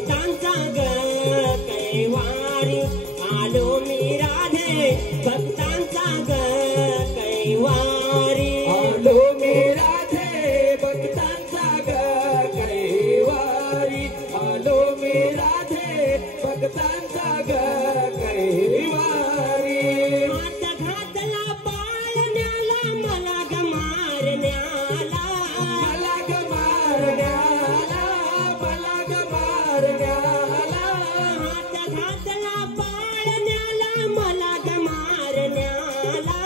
भक्तांचा ग कैवारी आलो मी राधे भक्तांचा ग कैवारी आलो मी राधे भक्तांचा ग कैवारी आलो मी राधे भक्तांचा ग कैवारी हात घातला पाळण्याला मला ग मारण्याला मला ग मारण्याला मला ग मारण्याला हात घातला पाळण्याला मला ग मारण्याला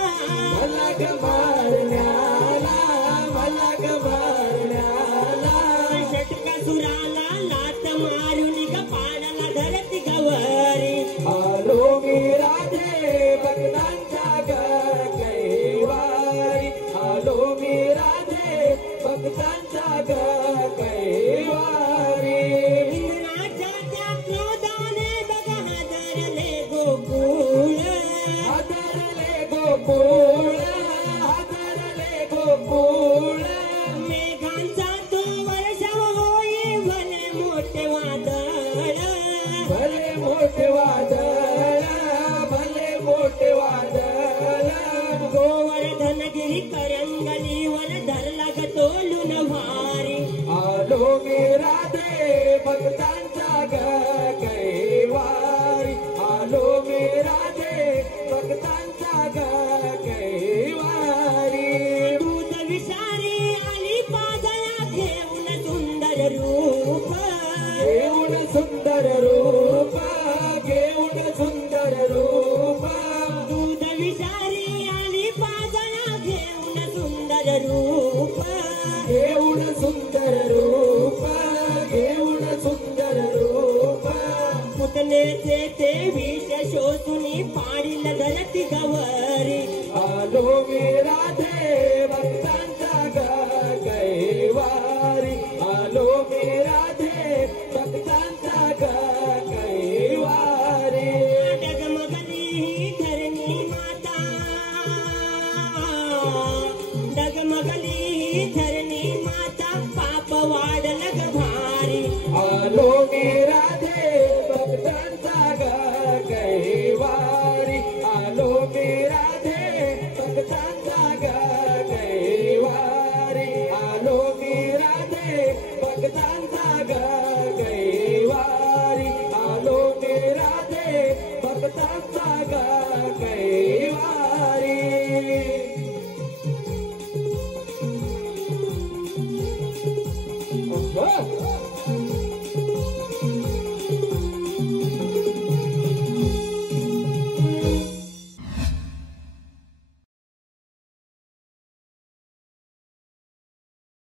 मला ग मारण्याला मला ग मारण्याला षटकासुराला लात मारून ग पाडाला धरती गवारी आलो मी राधे भक्तांचा ग कैवारी आलो मी राधे भक्तांचा ग कैवारी इंद्राच्या त्या क्रोधाने बघ हादरले गोकुळ हादरले गोकुळ हादरले गोकुळ मेघांचा तो वर्षाव होई भले मोठे वादळ भले मोठे वादळ भले मोठे वादळ गोवर्धनगिरी करंगलीवर धरला ग तोलून भारी आलो मी राधे भक्तांचा ग कैवारी आलो मी राधे भक्तांचा ग कैवारी दूध विषारी आली पादळा घेऊन सुंदर रूप घेऊन सुंदर रूप घेऊन सुंदर रूप दूध विषारी आली पादळा घेऊन सुंदर रूप घेऊन सुंदर रूप घेऊन सुंदर रूप पुतनेचे ते विष शोधून पाडील धरती गवारी आलो मी राधे भक्तांचा ग कैवारी आलो मी राधे भक्तांचा ग कैवारी डगमगली ही धरणी माता डगमगली ही धरणी माता पाप वाढल ग भारी आलो मी